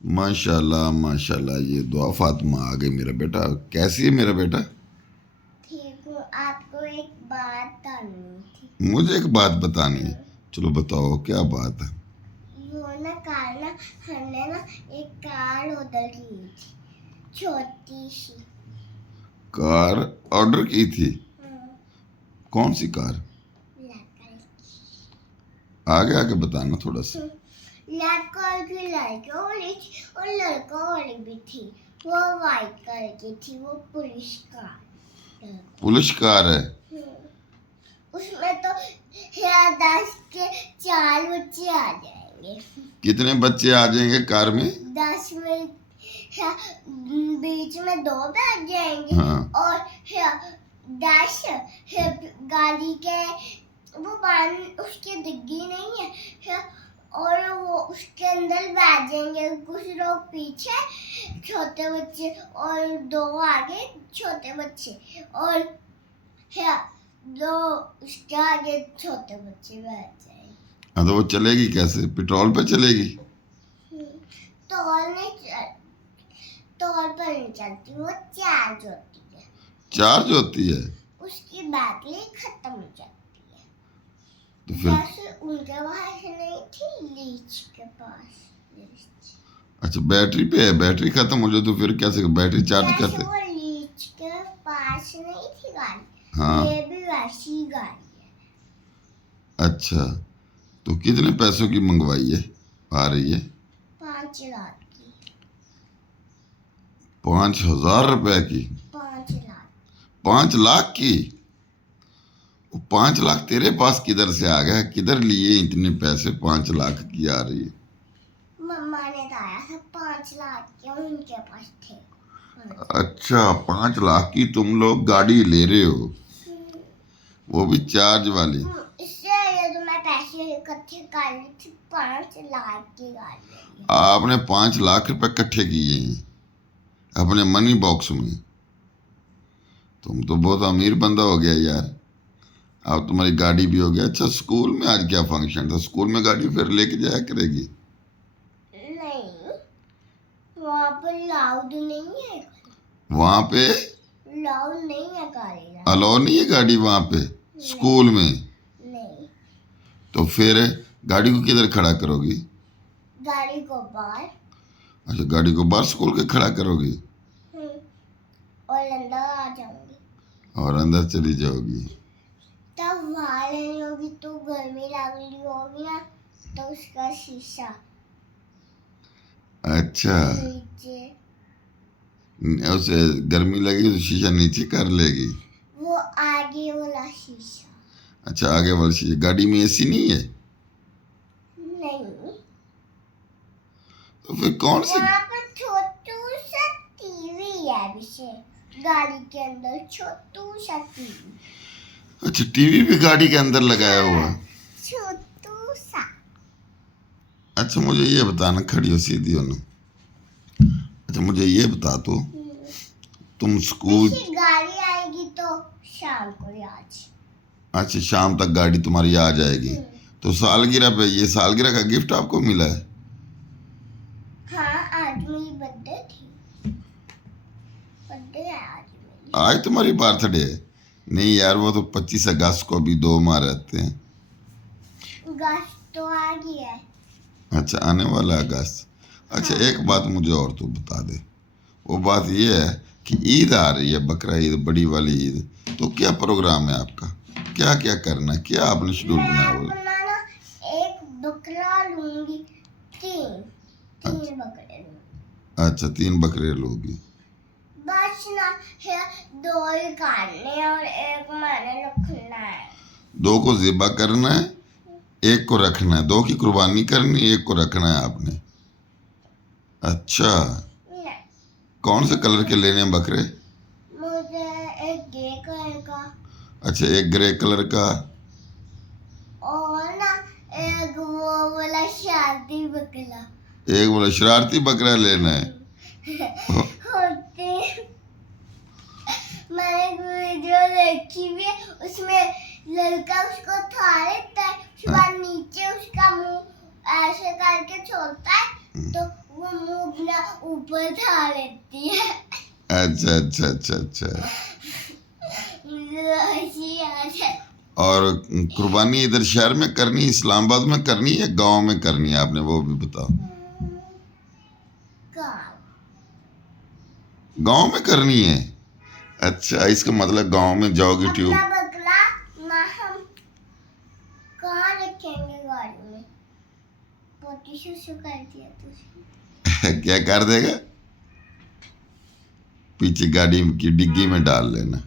माशाल्लाह माशाल्लाह, ये दुआ फातिमा आ गई। मेरा बेटा कैसी है मेरा बेटा? ठीक हूँ। आपको एक बात करनी थी। मुझे एक बात बतानी है। चलो बताओ क्या बात है। वो ना कार ना हमने ना एक कार ऑर्डर की थी, छोटी सी। कार ऑर्डर की थी? हाँ, कौन सी कार? ब्लैक कलर आगे आगे बताना थोड़ा सा। की। ब्लैक कलर की लड़की वाली थी और लड़का वाली भी थी। वो व्हाइट कलर की थी, वो पुलिस कार। पुलिस कार है? उसमें तो 10 के 4 बच्चे आ जाएंगे। कितने बच्चे आ जाएंगे कार में? 10 में बीच में 2 बैठ जाएंगे। हाँ। और 10 गाड़ी के वो उसकी डिग्गी नहीं है, और वो उसके अंदर बैठ जाएंगे। कुछ लोग पीछे छोटे बच्चे और 2 आगे छोटे बच्चे, और 2 उसके आगे छोटे बच्चे बैठ जाएंगे। हाँ तो वो चलेगी कैसे? पेट्रोल पे चलेगी? तौल पर नहीं चलती, वो चार्ज होती है। चार्ज होती है? उसकी बैटरी खत्म हो जाती है। तो फिर जैसे उनके पास नहीं थी, लीच के पास लीच। अच्छा, बैटरी पे है, बैटरी खत्म हो जाए तो फिर कैसे बैटरी चार्ज जैसे करते? वो लीच के पास नहीं थी गाड़ी, हाँ। ये भी वैसी गाड़ी है। अच्छा, तो कितने पैसों की मंगवाई है? आ रही है 5 लाख की। 5,000 रुपए की? 5 लाख। 5 लाख की? वो 5 लाख तेरे पास किधर से आ गया? किधर लिए इतने पैसे? 5 लाख की आ रही है? मम्मा ने बताया था 5 लाख के उनके पास थे। अच्छा, 5 लाख की तुम लोग गाड़ी ले रहे हो, वो भी चार्ज वाली? इससे ये तो मैं पैसे इकट्ठे कर ली थी, 5 लाख की गाड़ी। आपने 5 लाख रुपए इकट्ठे किए हैं अपने मनी बॉक्स में? तुम तो बहुत अमीर बंदा हो गया यार। अब तुम्हारी गाड़ी भी हो गया। अच्छा, स्कूल में आज क्या फंक्शन था? स्कूल में गाड़ी फिर लेके जाया करेगी? नहीं, वहाँ पर लाउड नहीं है। वहां पे लाउड नहीं है गाड़ी। अलाउ नहीं है गाड़ी वहां पे स्कूल में? नहीं। तो फिर गाड़ी को किधर खड़ा करोगी? गाड़ी को बाहर। अच्छा, गाड़ी को बाहर स्कूल के खड़ा करोगी और अंदर आ जाऊंगी। और अंदर चली जाओगी? तब बाहर नहीं होगी तो गर्मी लग रही होगी ना, तो उसका शीशा अच्छा, नीचे। उसे गर्मी लगेगी तो शीशा नीचे कर लेगी? वो आगे वाला शीशा। अच्छा, आगे वाली शीशा। गाड़ी में एसी नहीं है? नहीं। तो फिर कौन सी? वहाँ पर छोटू सा टीवी है विषय, गाड़ी के अंदर छोटू सा टीवी। अच्छा, टीवी भी गाड़ी के अंदर लगाया हुआ है? छोटू सा। अच्छा, मुझे ये बताना, खड़ी हो सीधी हो ना। अच्छा, मुझे ये बता दो, तुम स्कूल। गाड़ी आएगी तो शाम को आज। अच्छा, शाम तक गाड़ी तुम्हारी आ जाएगी। तो सालगिरह पे, ये सालगिरह का गिफ्ट आपको मिला है? हाँ, आज मेरी बर्थडे थी। बर्थडे है आज मेरी। आज तुम्हारी बर्थडे है? नहीं यार, वो तो 25 अगस्त को भी 2 माह रहते हैं। अगस्त तो आ गया है। अच्छा, आने वाला अगस्त। अच्छा, एक बात मुझे और तो बता दे। वो बात ये है कि ईद आ रही है, बकरा ईद, बड़ी वाली ईद। तो क्या प्रोग्राम है आपका? क्या क्या करना है? क्या आपने शेड्यूल बनाया हुआ? एक बकरा लूंगी। तीन बकरे लूंगी। अच्छा, 3 बकरे लोगी? बस ना है, 2 ही काटने और एक मैंने रखना है। 2 को ज़िबा करना है, 1 को रखना है। 2 की कुर्बानी करनी, 1 को रखना है आपने? अच्छा, कौन से कलर के लेने हैं बकरे? मुझे एक ग्रे कलर का। अच्छा, एक ग्रे कलर का और ना एक वो वाला शरारती बकरा। एक बोला शरारती बकरा लेना है। होते मैंने एक वीडियो देखी भी है, उसमें लड़का उसको उठा लेता है, उसके बाद नीचे उसका मुंह ऐसे करके छोड़ता है, तो वो वो मुंह अपना ऊपर उठा लेती है। अच्छा अच्छा अच्छा अच्छा। मुझे तो हंसी आ जाए। और कुर्बानी इधर शहर में करनी, इस्लामाबाद में करनी है, गांव में करनी है आपने, वो भी बताओ। गाँव। गांव में करनी है। अच्छा, इसका मतलब गांव में जाओगे ट्यूब। अपना बगला ना हम कहाँ रखेंगे गाड़ी में? पोती शुशु कर दिया तुझे। क्या कर देगा? पीछे गाड़ी की डिग्गी में डाल लेना।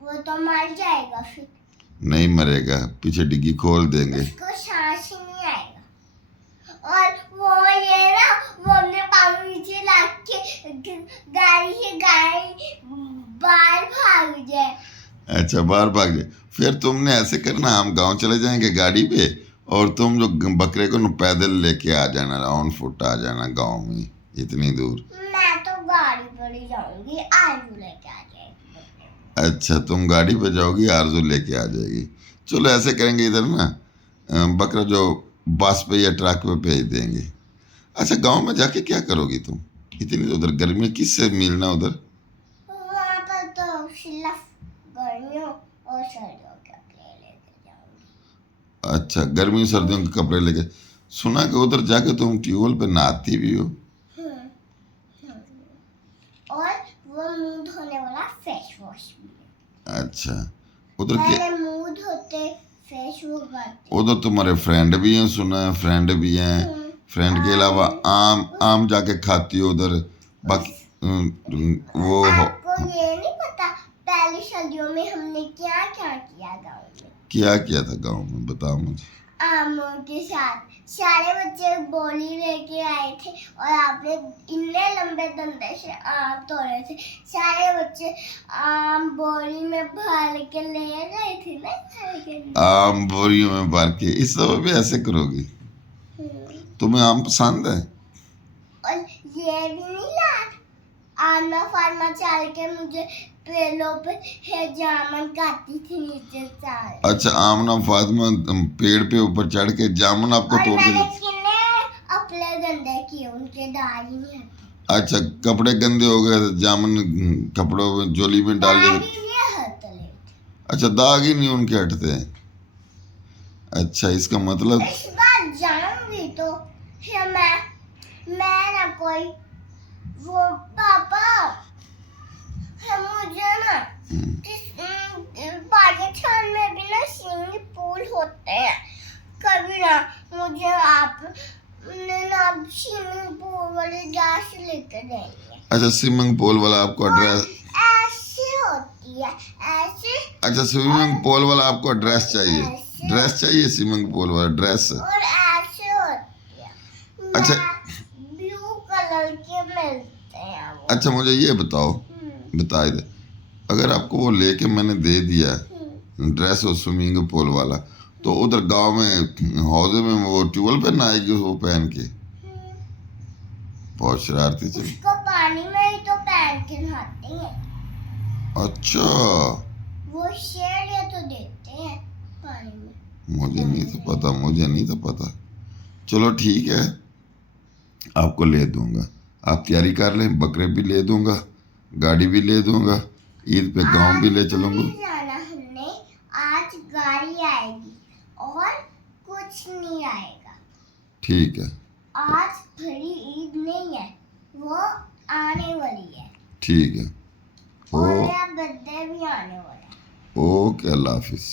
वो तो मर जाएगा फिर। नहीं मरेगा, पीछे डिग्गी खोल देंगे। उसको सांस ही नहीं आएगा। और वो ये ना, वो अपने पाँव नीचे रख के गाड़ी से गाड़ी बाहर भाग जाए। अच्छा, बाहर भाग जाए। फिर तुमने ऐसे करना, हम गांव चले जाएंगे गाड़ी पे, और तुम जो बकरे को न पैदल लेके आ जाना, ऑन फुट आ जाना गांव में इतनी दूर। मैं तो गाड़ी पर ही जाऊंगी, आलू लेके आ जाएगी। अच्छा, तुम गाड़ी पे जाओगी, आरजू लेके आ जाएगी। चलो ऐसे करेंगे, इधर ना बकरा जो बस पे या ट्रक पे भेज देंगे। अच्छा, गांव में जाके क्या करोगी तुम? इतनी उधर गर्मी में किससे मिलना उधर? वहाँ पर तो सिर्फ गर्मियों और सर्दियों के कपड़े लेके जाऊंगी। अच्छा, गर्मी सर्दियों के कपड़े लेके। सुना कि उधर जाके तुम ट्यूबवेल पे नहाती भी हो। और वो मुंह धोने वाला फेस वॉश भी है। अच्छा, उधर के पहले मुंह धोते फेस वो करते। उधर तुम्हारे फ्रेंड भी हैं, सुना है फ्रेंड भी हैं। फ्रेंड के अलावा आम आम जाके खाती हो उधर, बाकी वो आपको ये नहीं पता पहली सर्दियों में हमने क्या क्या किया गाँव में? क्या किया था गांव में, बताओ मुझे। आमों के साथ सारे बच्चे बोली लेके आए थे और आपने इतने लंबे डंडे से आम तोड़े थे। सारे बच्चे आम बोरी में भर के ले गए थे ना घर के लिए। आम बोरियों में भर के, इस समय भी ऐसे करोगी? तुम्हें आम पसंद है? और ये भी नहीं लाट आना फार्मा चल के मुझे पेड़ों पे है जामन काटती थी नीचे से। अच्छा, आमना फातिमा पेड़ पे ऊपर चढ़ के जामुन आपको और तोड़ के मैंने देती। कितने अपने गंदे किए, उनके दाढ़ी नहीं हटी। अच्छा, कपड़े गंदे हो गए तो जामुन कपड़ों में झोली में डाल दाढ़ी देते। नहीं हटले। अच्छा, दाग ही नहीं उनके हटते हैं। अच्छा, इसका मतलब इस बार जाऊंगी तो फिर मैं ना कोई वो पापा है मुझे ना पाकिस्तान में भी ना स्विमिंग पूल होते हैं। कभी ना मुझे आप ना स्विमिंग पूल वाले जहाँ से लेकर जाएंगे। अच्छा, स्विमिंग पूल वाला आपको एड्रेस। ऐसे होती है ऐसे। अच्छा, स्विमिंग पूल वाला आपको ड्रेस चाहिए? ड्रेस चाहिए स्विमिंग पूल वाला ड्रेस। और ऐसे होती है। अच्छा, ब्लू कलर के मिलते हैं वो। अच्छा मुझे ये बताओ, बता दे, अगर आपको वो लेके मैंने दे दिया ड्रेस और स्विमिंग पूल वाला, तो उधर गांव में हौजे में वो ट्यूबवेल पे नहाएगी वो पहन के? बहुत शरारती चल। उसको पानी में ही तो पहन के नहाते हैं। अच्छा, वो शेर ये तो देते हैं पानी में। मुझे नहीं था पता, मुझे नहीं था पता। चलो ठीक है, आपको ले दूंगा, आप तैयारी कर लें, बकरे भी ले दूंगा, गाड़ी भी ले दूंगा, ईद पे गांव भी ले चलूंगा। जाना हमने, आज गाड़ी आएगी और कुछ नहीं आएगा। ठीक है, आज बड़ी ईद नहीं है, वो आने वाली है। ठीक है। और मेरा बर्थडे भी आने वाला है। ओके, अल्लाह हाफिज।